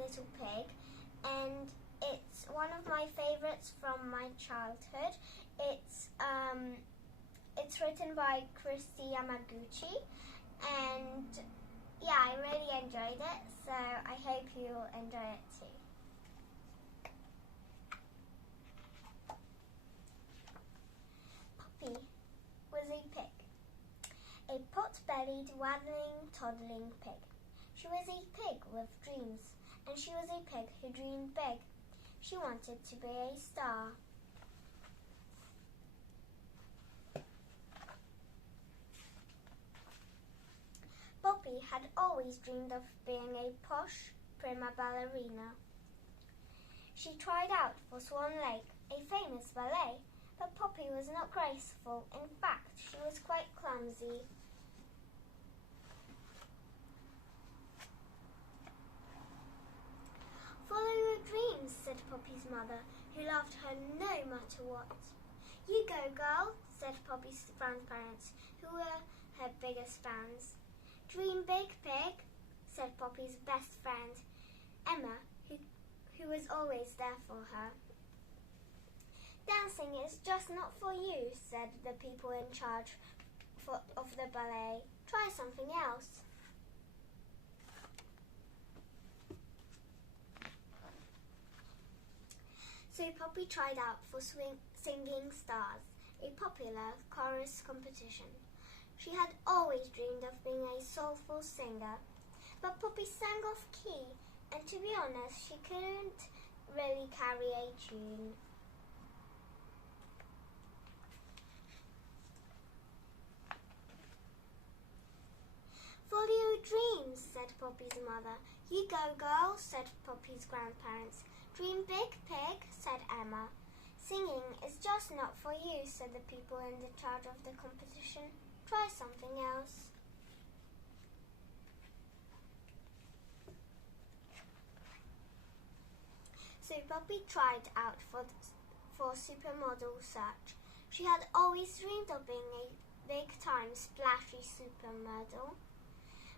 Little Pig, and it's one of my favourites from my childhood. It's written by Christy Yamaguchi, and yeah, I really enjoyed it, so I hope you'll enjoy it too. Poppy was a pig, a pot-bellied, waddling, toddling pig. She was a pig with dreams, and she was a pig who dreamed big. She wanted to be a star. Poppy had always dreamed of being a posh prima ballerina. She tried out for Swan Lake, a famous ballet, but Poppy was not graceful. In fact, she was quite clumsy. "Follow your dreams," said Poppy's mother, who loved her no matter what. "You go, girl," said Poppy's grandparents, who were her biggest fans. "Dream big, pig," said Poppy's best friend, Emma, who was always there for her. "Dancing is just not for you," said the people in charge of the ballet. "Try something else." So Poppy tried out for Singing Stars, a popular chorus competition. She had always dreamed of being a soulful singer, but Poppy sang off key, and to be honest, she couldn't really carry a tune. "Follow your dreams," said Poppy's mother. "You go, girl," said Poppy's grandparents. "Dream big, pig," said Emma. "Singing is just not for you," said the people in the charge of the competition. "Try something else." So Poppy tried out for supermodel search. She had always dreamed of being a big-time splashy supermodel.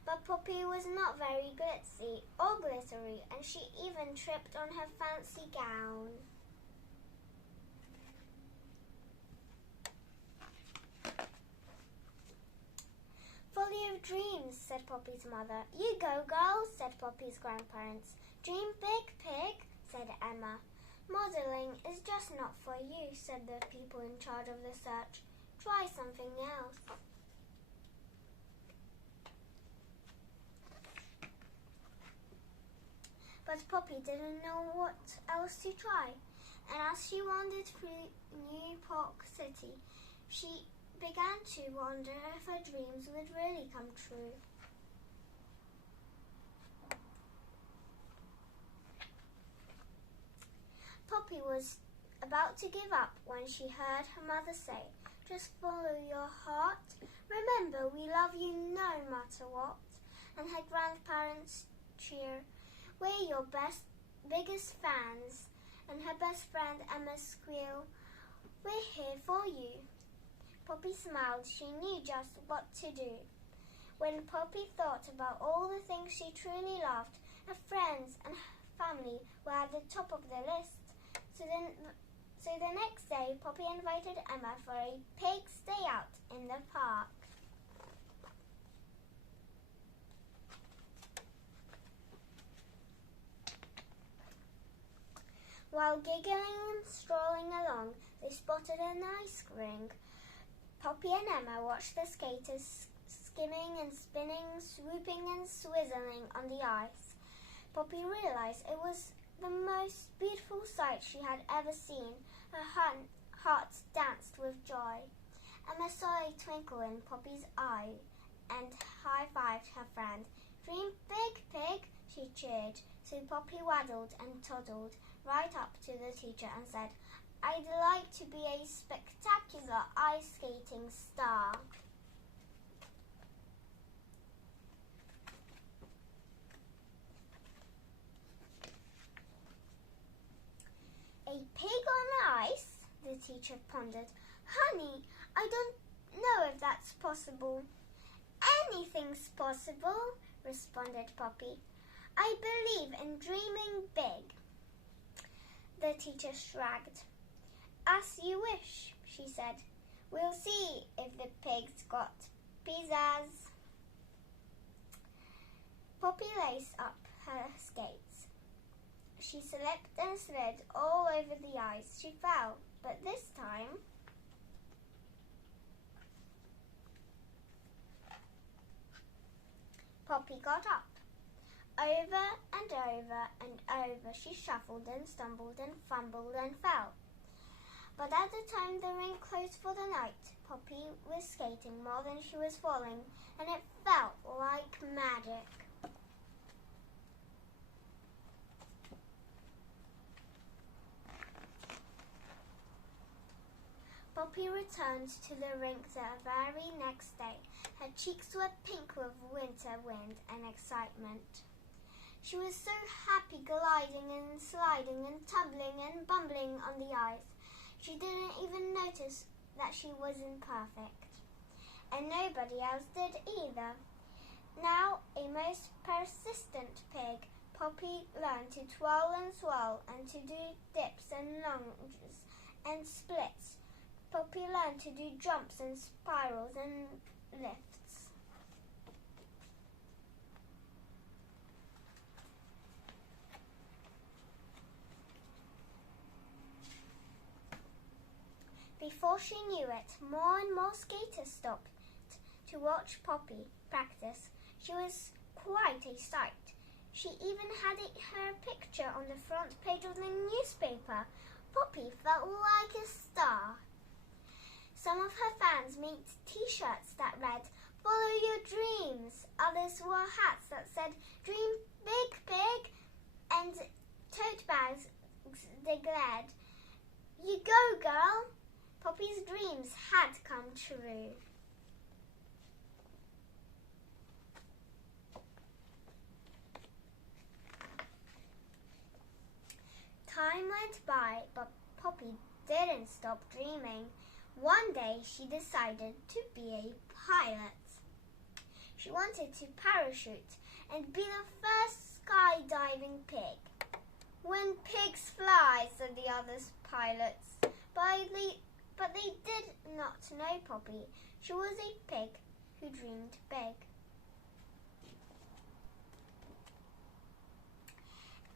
But Poppy was not very glitzy or glittery, and she even tripped on her fancy gown. "Follow your dreams," said Poppy's mother. "You go, girl," said Poppy's grandparents. "Dream big, pig," said Emma. "Modelling is just not for you," said the people in charge of the search. "Try something else." But Poppy didn't know what else to try, and as she wandered through New York City, she began to wonder if her dreams would really come true. Poppy was about to give up when she heard her mother say, "Just follow your heart. Remember, we love you no matter what." And her grandparents cheer, "We're your biggest fans." And her best friend Emma squeal, "We're here for you." Poppy smiled. She knew just what to do. When Poppy thought about all the things she truly loved, her friends and family were at the top of the list. So the next day, Poppy invited Emma for a pig's day out in the park. While giggling and strolling along, they spotted an ice rink. Poppy and Emma watched the skaters skimming and spinning, swooping and swizzling on the ice. Poppy realized it was the most beautiful sight she had ever seen. Her heart danced with joy. Emma saw a twinkle in Poppy's eye and high-fived her friend. "Dream big, pig," she cheered. So Poppy waddled and toddled right up to the teacher and said, "I'd like to be a spectacular ice skating star." "A pig on ice?" the teacher pondered. "Honey, I don't know if that's possible." "Anything's possible," responded Poppy. I believe in dreaming big. The teacher shrugged. As you wish, she said. We'll see if the pig's got pizzas. Poppy laced up her skates. She slipped and slid all over the ice. She fell, but this time Poppy got up. Over and over and over she shuffled and stumbled and fumbled and fell. But at the time the rink closed for the night, Poppy was skating more than she was falling, and it felt like magic. Poppy returned to the rink the very next day. Her cheeks were pink with winter wind and excitement. She was so happy gliding and sliding and tumbling and bumbling on the ice. She didn't even notice that she wasn't perfect. And nobody else did either. Now a most persistent pig, Poppy learned to twirl and swirl and to do dips and lunges and splits. Poppy learned to do jumps and spirals and lifts. Before she knew it, more and more skaters stopped to watch Poppy practice. She was quite a sight. She even had her picture on the front page of the newspaper. Poppy felt like a star. Some of her fans made T-shirts that read, "Follow your dreams." Others wore hats that said, "Dream big, pig," and tote bags declared, "You go, girl." Poppy's dreams had come true. Time went by, but Poppy didn't stop dreaming. One day she decided to be a pilot. She wanted to parachute and be the first skydiving pig. "When pigs fly," said the other pilots, but they did not know Poppy. She was a pig who dreamed big.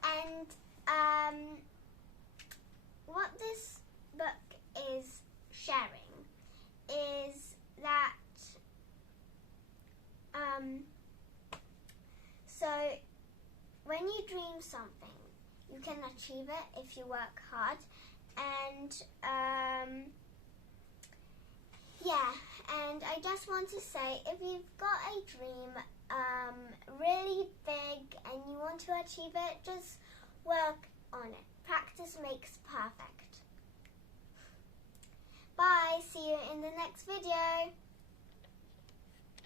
And what this book is sharing is that so when you dream something, you can achieve it if you work hard. And and I just want to say, if you've got a dream really big and you want to achieve it, just work on it. Practice makes perfect. Bye. See you in the next video.